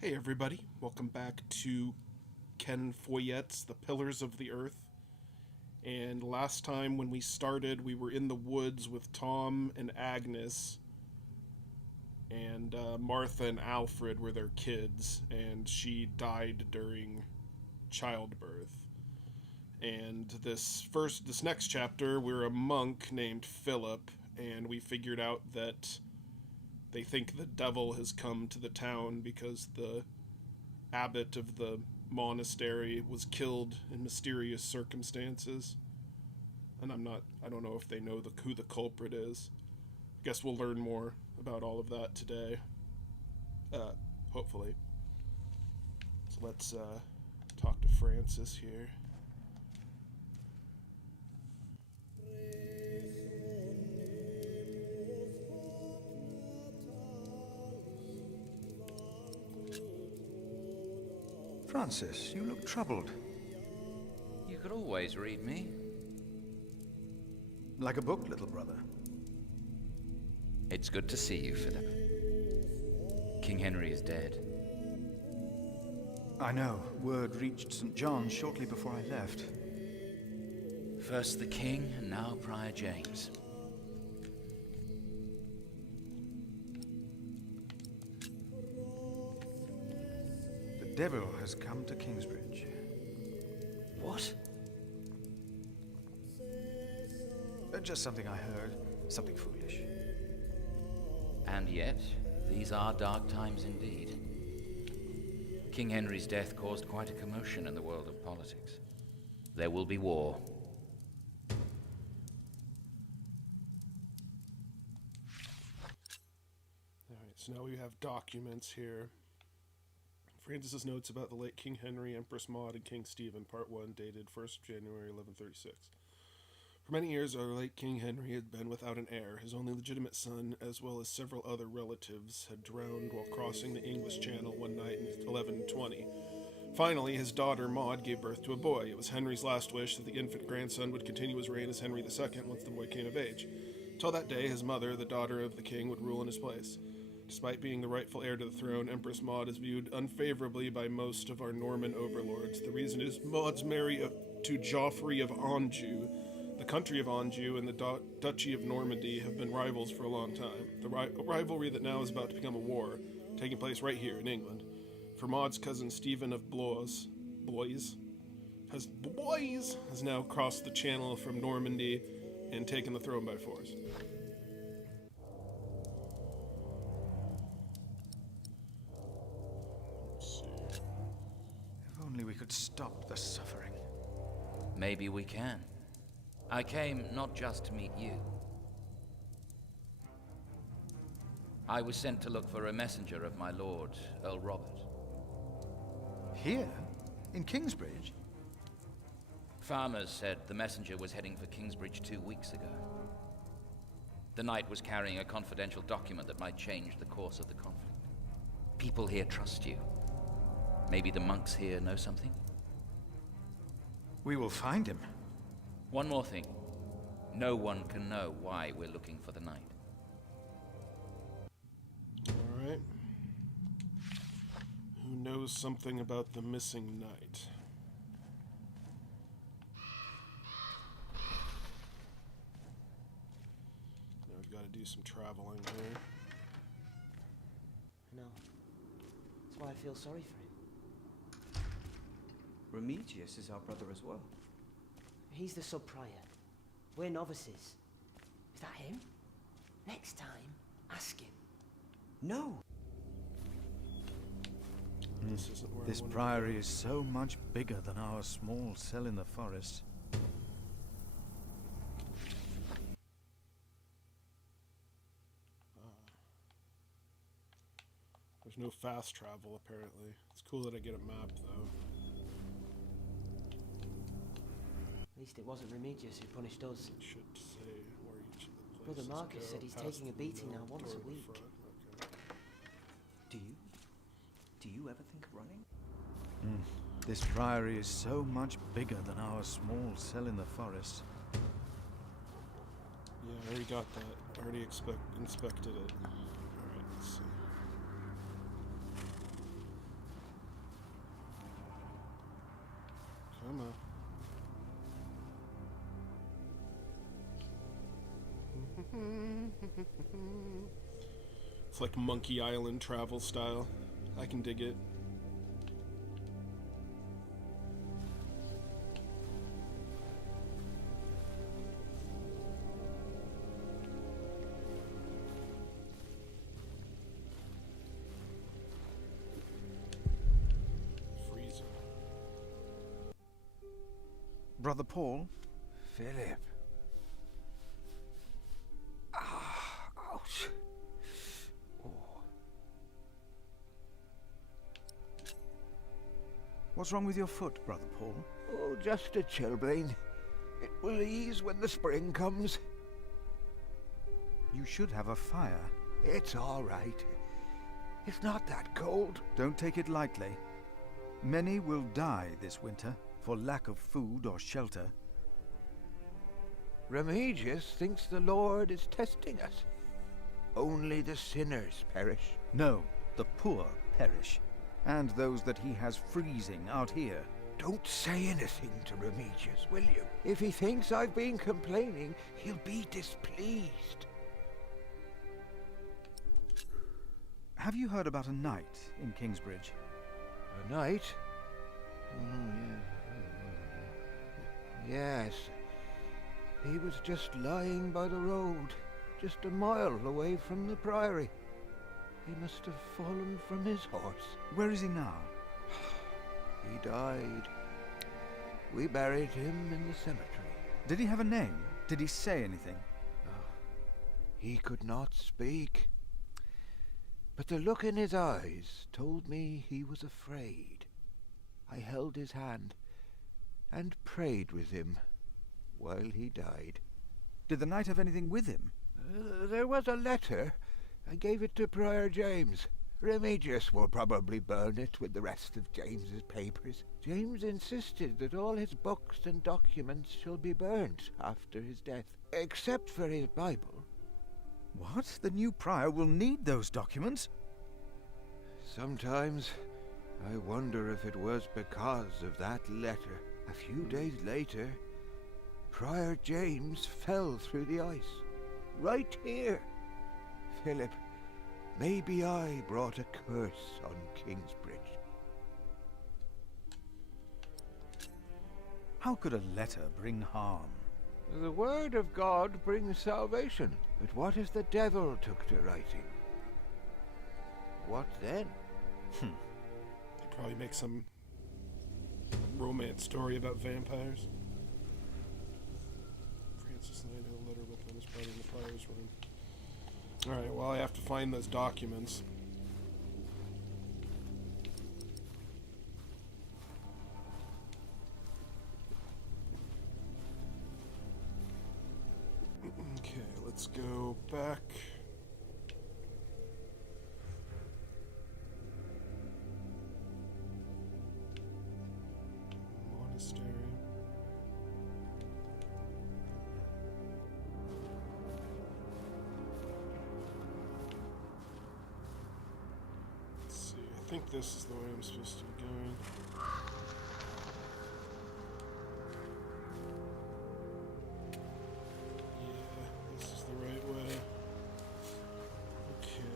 Hey everybody, welcome back to Ken Foyet's The Pillars of the Earth. And last time when we started, we were in the woods with Tom and Agnes, and Martha and Alfred were their kids, and she died during childbirth. And this next chapter, we're a monk named Philip, and we figured out that they think the devil has come to the town because the abbot of the monastery was killed in mysterious circumstances. And I don't know if they know who the culprit is. I guess we'll learn more about all of that today. Hopefully. So let's talk to Francis here. Francis, you look troubled. You could always read me. Like a book, little brother. It's good to see you, Philip. King Henry is dead. I know. Word reached St. John's shortly before I left. First the king, and now Prior James. The devil has come to Kingsbridge. What? Just something I heard. Something foolish. And yet, these are dark times indeed. King Henry's death caused quite a commotion in the world of politics. There will be war. Alright, so now we have documents here. Francis's notes about the late King Henry, Empress Maud, and King Stephen, Part 1, dated 1st January 1136. For many years, our late King Henry had been without an heir. His only legitimate son, as well as several other relatives, had drowned while crossing the English Channel one night in 1120. Finally, his daughter Maud gave birth to a boy. It was Henry's last wish that the infant grandson would continue his reign as Henry II once the boy came of age. Till that day, his mother, the daughter of the king, would rule in his place. Despite being the rightful heir to the throne, Empress Maud is viewed unfavorably by most of our Norman overlords. The reason is Maud's marriage to Geoffrey of Anjou. The country of Anjou and the Duchy of Normandy have been rivals for a long time. The rivalry that now is about to become a war, taking place right here in England. For Maud's cousin Stephen of Blois has now crossed the channel from Normandy and taken the throne by force. If only we could stop the suffering. Maybe we can. I came not just to meet you. I was sent to look for a messenger of my lord, Earl Robert. Here? In Kingsbridge? Farmers said the messenger was heading for Kingsbridge 2 weeks ago. The knight was carrying a confidential document that might change the course of the conflict. People here trust you. Maybe the monks here know something? We will find him. One more thing. No one can know why we're looking for the knight. Alright. Who knows something about the missing knight? Now we've got to do some traveling here. No. That's why I feel sorry for him. Remigius is our brother as well. He's the sub-prior. We're novices. Is that him? Next time, ask him. No! This isn't where This I wanna priory go. is so much bigger than our small cell in the forest. There's no fast travel, apparently. It's cool that I get a map, though. At least it wasn't Remigius who punished us. It should say where each of the Brother places Marcus go said he's past taking a the beating middle now once door a to the week. front. Okay. Do you ever think of running? This priory is so much bigger than our small cell in the forest. Yeah, I already got that. I already inspected it. Alright, let's see. Emma. It's like Monkey Island travel style. I can dig it. Freezing. Brother Paul? Philip. Ah, ouch. Oh. What's wrong with your foot, Brother Paul? Oh, just a chilblain. It will ease when the spring comes. You should have a fire. It's all right. It's not that cold. Don't take it lightly. Many will die this winter for lack of food or shelter. Remigius thinks the Lord is testing us. Only the sinners perish. No, the poor perish, and those that he has freezing out here. Don't say anything to Remigius, will you? If he thinks I've been complaining, he'll be displeased. Have you heard about a knight in Kingsbridge? A knight? Oh, yeah. Yes. He was just lying by the road, just a mile away from the priory. He must have fallen from his horse. Where is he now? He died. We buried him in the cemetery. Did he have a name? Did he say anything? He could not speak. But the look in his eyes told me he was afraid. I held his hand and prayed with him while he died. Did the knight have anything with him? There was a letter. I gave it to Prior James. Remigius will probably burn it with the rest of James's papers. James insisted that all his books and documents shall be burnt after his death, except for his Bible. What? The new prior will need those documents? Sometimes I wonder if it was because of that letter. A few days later, Prior James fell through the ice. Right here. Philip, maybe I brought a curse on Kingsbridge. How could a letter bring harm? The word of God brings salvation. But what if the devil took to writing? What then? You'd probably make some romance story about vampires. Francis Knight had a letter with him as part of the prior's room. Alright, well, I have to find those documents. Okay, let's go back. Monastery. Let's see, I think this is the way I'm supposed to be going. Yeah, this is the right way. Okay.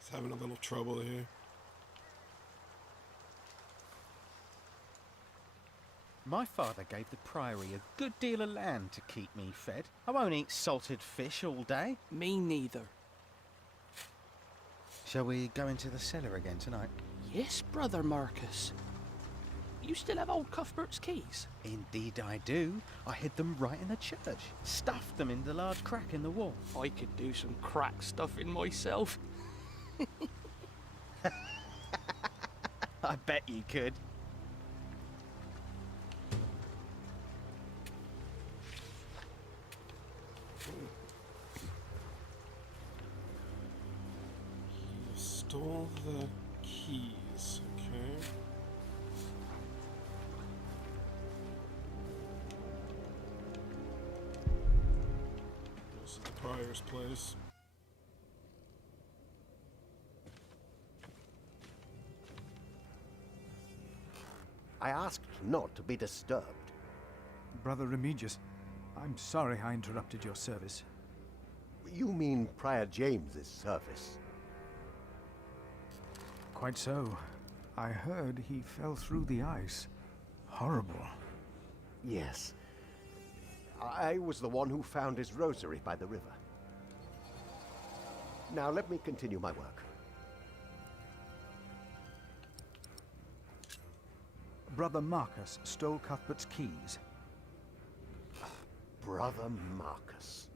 It's having a little trouble here. My father gave the priory a good deal of land to keep me fed. I won't eat salted fish all day. Me neither. Shall we go into the cellar again tonight? Yes, Brother Marcus. You still have old Cuthbert's keys? Indeed I do. I hid them right in the church. Stuffed them in the large crack in the wall. I could do some crack stuffing myself. I bet you could. You stole the keys, okay? Prior's place. I asked not to be disturbed. Brother Remigius, I'm sorry I interrupted your service. You mean Prior James's service? Quite so. I heard he fell through the ice. Horrible. Yes. I was the one who found his rosary by the river. Now let me continue my work. Brother Marcus stole Cuthbert's keys. Brother Marcus.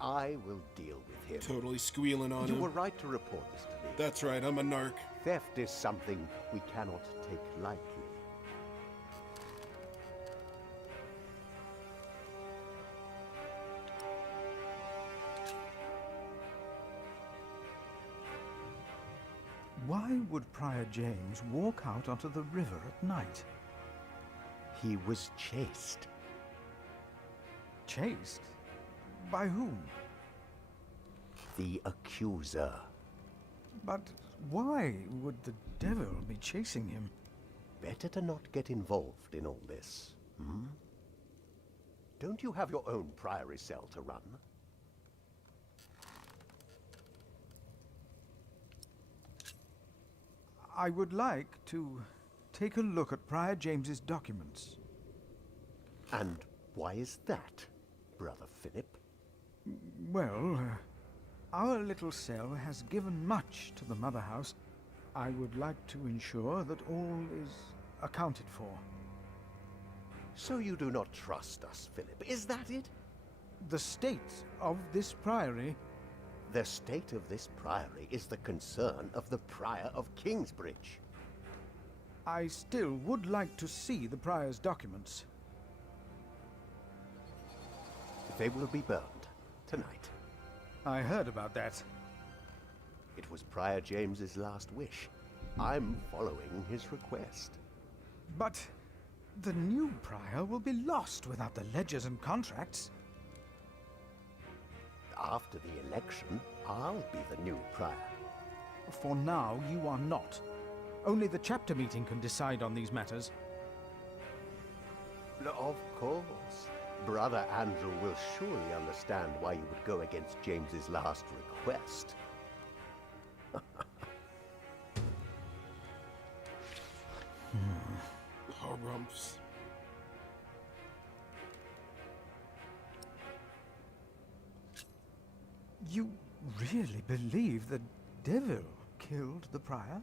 I will deal with him. Totally squealing on You him. were right to report this to me. That's right, I'm a narc. Theft is something we cannot take lightly. Why would Prior James walk out onto the river at night? He was chased. Chased? By whom? The accuser. But why would the devil be chasing him? Better to not get involved in all this, hmm? Don't you have your own priory cell to run? I would like to take a look at Prior James's documents. And why is that, Brother Philip? Well, our little cell has given much to the Mother House. I would like to ensure that all is accounted for. So you do not trust us, Philip, is that it? The state of this priory... The state of this priory is the concern of the Prior of Kingsbridge. I still would like to see the prior's documents. They will be burned tonight. I heard about that. It was Prior James's last wish. I'm following his request. But the new prior will be lost without the ledgers and contracts. After the election, I'll be the new prior. For now, you are not. Only the chapter meeting can decide on these matters. Of course. Brother Andrew will surely understand why you would go against James's last request. Harumphs. You really believe the devil killed the prior?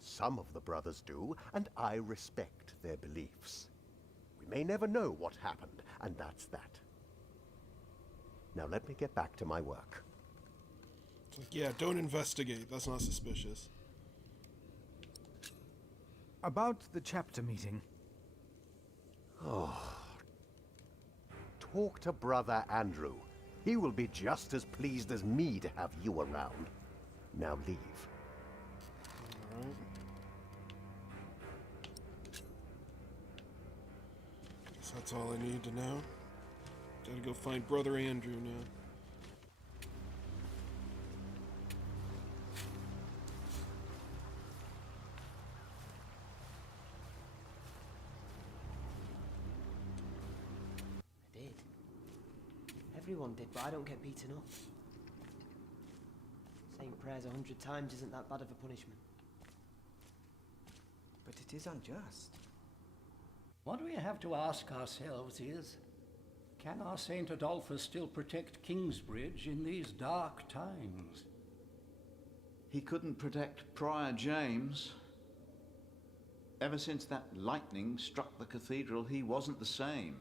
Some of the brothers do, and I respect their beliefs. We may never know what happened, and that's that. Now let me get back to my work. It's like, yeah, don't investigate. That's not suspicious. About the chapter meeting. Talk to Brother Andrew. He will be just as pleased as me to have you around. Now leave. Alright. Guess that's all I need to know. Gotta go find Brother Andrew now. I did. Everyone did, but I don't get beaten up. Saying prayers 100 times isn't that bad of a punishment. But it is unjust. What we have to ask ourselves is, can our Saint Adolphus still protect Kingsbridge in these dark times? He couldn't protect Prior James. Ever since that lightning struck the cathedral, he wasn't the same.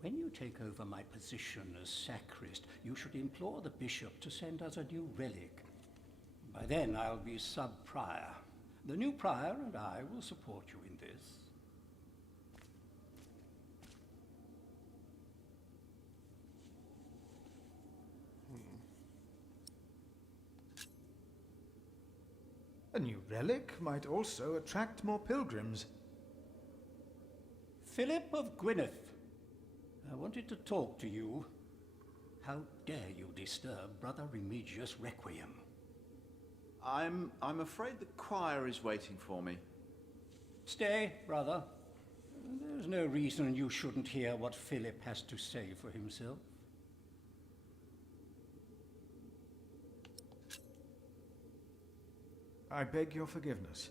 When you take over my position as sacrist, you should implore the bishop to send us a new relic. By then I'll be sub-prior. The new prior and I will support you in this. A new relic might also attract more pilgrims. Philip of Gwynedd, wanted to talk to you. How dare you disturb Brother Remigius' requiem? I'm afraid the choir is waiting for me. Stay, brother. There's no reason you shouldn't hear what Philip has to say for himself. I beg your forgiveness.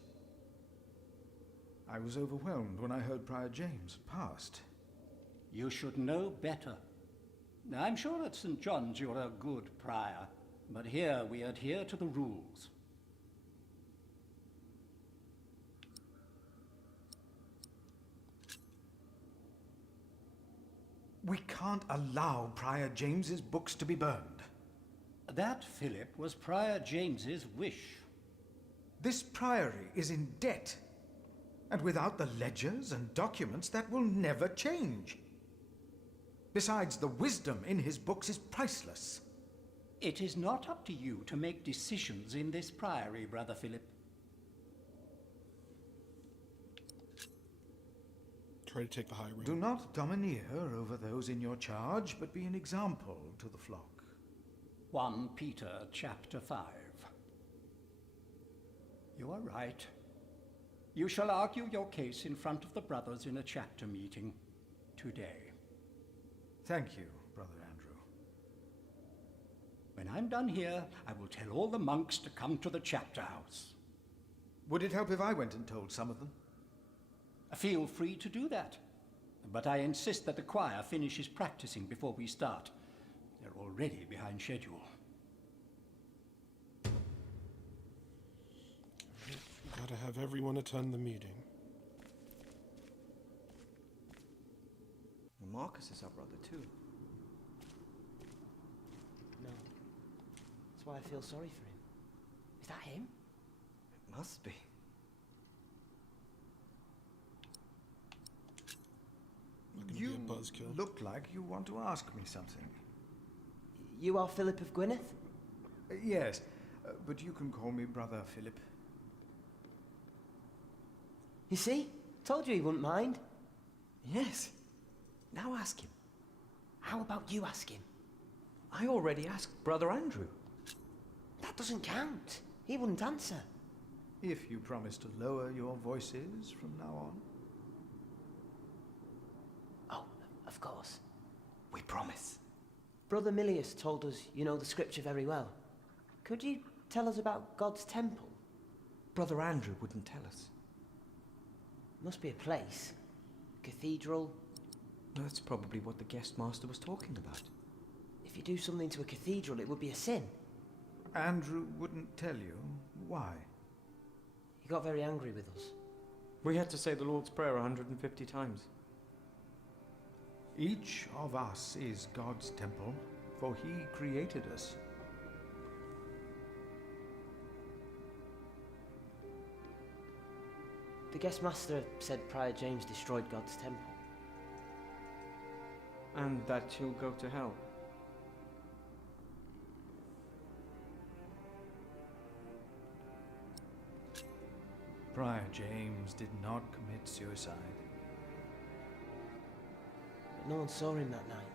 I was overwhelmed when I heard Prior James passed. You should know better. I'm sure at St. John's you're a good prior, but here we adhere to the rules. We can't allow Prior James's books to be burned. That, Philip, was Prior James's wish. This priory is in debt, and without the ledgers and documents, that will never change. Besides, the wisdom in his books is priceless. It is not up to you to make decisions in this priory, Brother Philip. Try to take the high road. Do not domineer over those in your charge, but be an example to the flock. 1 Peter chapter 5. You are right. You shall argue your case in front of the brothers in a chapter meeting today. Thank you, Brother Andrew. When I'm done here, I will tell all the monks to come to the chapter house. Would it help if I went and told some of them? Feel free to do that. But I insist that the choir finishes practicing before we start. They're already behind schedule. Gotta have everyone attend the meeting. Well, Marcus is our brother too. No. That's why I feel sorry for him. Is that him? It must be. Not gonna You be a buzzkill. look like you want to ask me something. You are Philip of Gwynedd? Yes, but you can call me Brother Philip. You see? Told you he wouldn't mind. Yes. Now ask him. How about you ask him? I already asked Brother Andrew. That doesn't count. He wouldn't answer. If you promise to lower your voices from now on. Oh, of course. We promise. Brother Milius told us you know the scripture very well. Could you tell us about God's temple? Brother Andrew wouldn't tell us. Must be a place. Cathedral. That's probably what the guest master was talking about. If you do something to a cathedral, it would be a sin. Andrew wouldn't tell you why. He got very angry with us. We had to say the Lord's Prayer 150 times. Each of us is God's temple, for he created us. The guest master said Prior James destroyed God's temple. And that he'll go to hell. Prior James did not commit suicide. But no one saw him that night.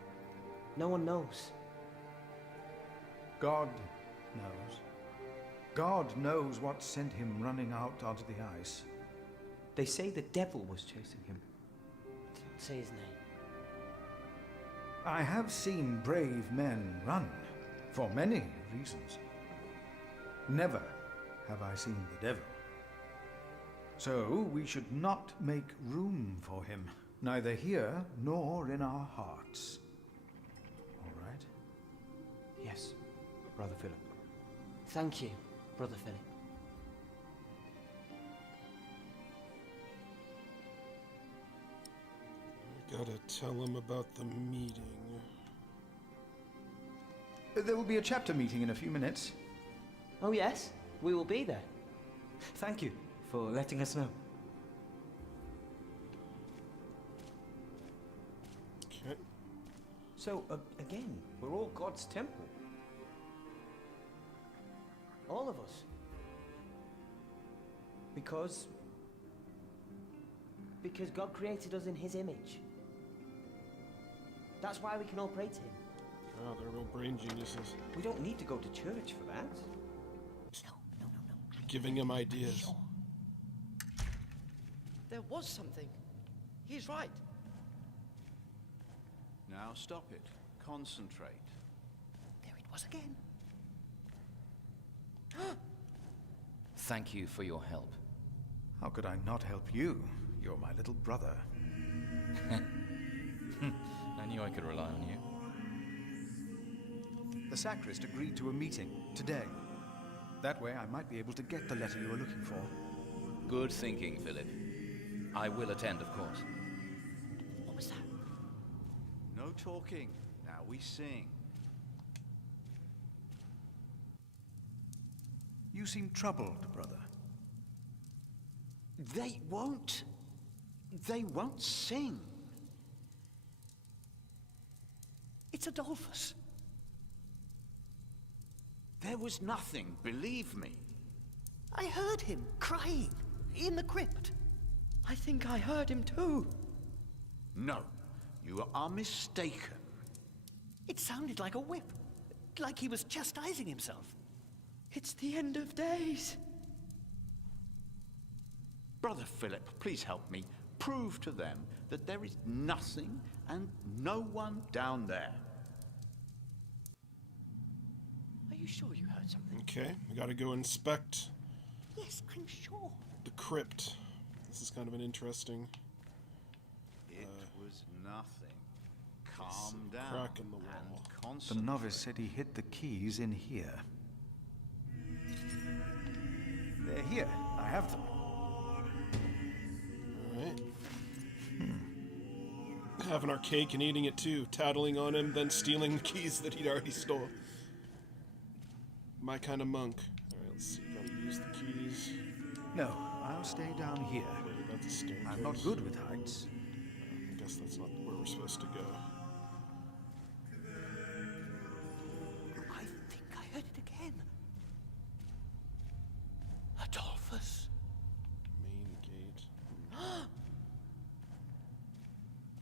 No one knows. God knows. God knows what sent him running out onto the ice. They say the devil was chasing him. Don't say his name. I have seen brave men run, for many reasons. Never have I seen the devil. So we should not make room for him, neither here nor in our hearts. All right? Yes, Brother Philip. Thank you, Brother Philip. Gotta tell him about the meeting. There will be a chapter meeting in a few minutes. Oh yes, we will be there. Thank you for letting us know. Okay. So, again, we're all God's temple. All of us. Because Because God created us in his image. That's why we can all pray to him. Oh, they're real brain geniuses. We don't need to go to church for that. No. Giving him ideas. There was something. He's right. Now stop it. Concentrate. There it was again. Thank you for your help. How could I not help you? You're my little brother. I knew I could rely on you. The sacrist agreed to a meeting today. That way I might be able to get the letter you were looking for. Good thinking, Philip. I will attend, of course. What was that? No talking. Now we sing. You seem troubled, brother. They won't sing. It's Adolphus. There was nothing, believe me. I heard him crying in the crypt. I think I heard him too. No, you are mistaken. It sounded like a whip, like he was chastising himself. It's the end of days. Brother Philip, please help me. Prove to them that there is nothing and no one down there. Are you sure you heard something? Okay, we gotta go inspect Yes, I'm sure. the crypt. This is kind of an interesting It was nothing. Calm down crack in the wall. and The concentrate. novice said he hid the keys in here. They're here. I have them. Alright. Having our cake and eating it too, tattling on him, then stealing the keys that he'd already stole. My kind of monk. Alright, let's see. Gotta use the keys. No, I'll stay down here. Wait, that's a staircase. I'm not good with heights. I guess that's not where we're supposed to go. I think I heard it again. Adolphus. Main gate.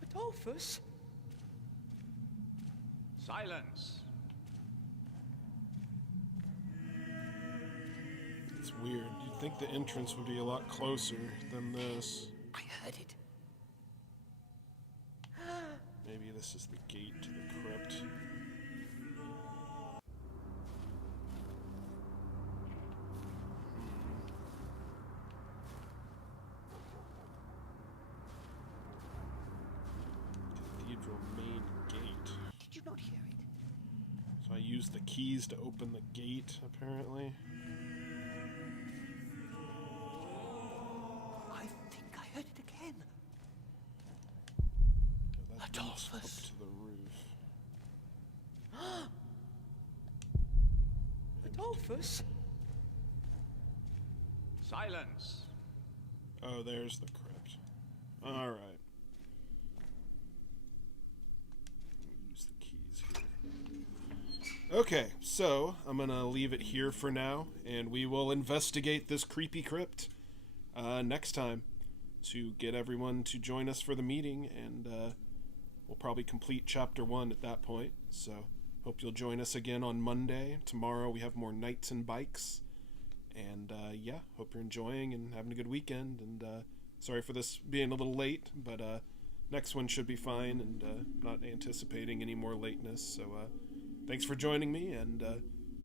Adolphus? Silence. It's weird. You'd think the entrance would be a lot closer than this. I heard it. Maybe this is the gate to the crypt. Cathedral main gate. Did you not hear it? So I used the keys to open the gate, apparently. I think I heard it again. So that leads up Adolphus. to the roof. Adolphus? Silence. Oh, there's the crypt. Alright. Use the keys here. Okay, so I'm gonna leave it here for now, and we will investigate this creepy crypt next time to get everyone to join us for the meeting, and we'll probably complete chapter 1 at that point. So hope you'll join us again on Monday. Tomorrow we have more Knights and Bikes. And yeah, hope you're enjoying and having a good weekend. And sorry for this being a little late, but next one should be fine, and not anticipating any more lateness. So thanks for joining me, and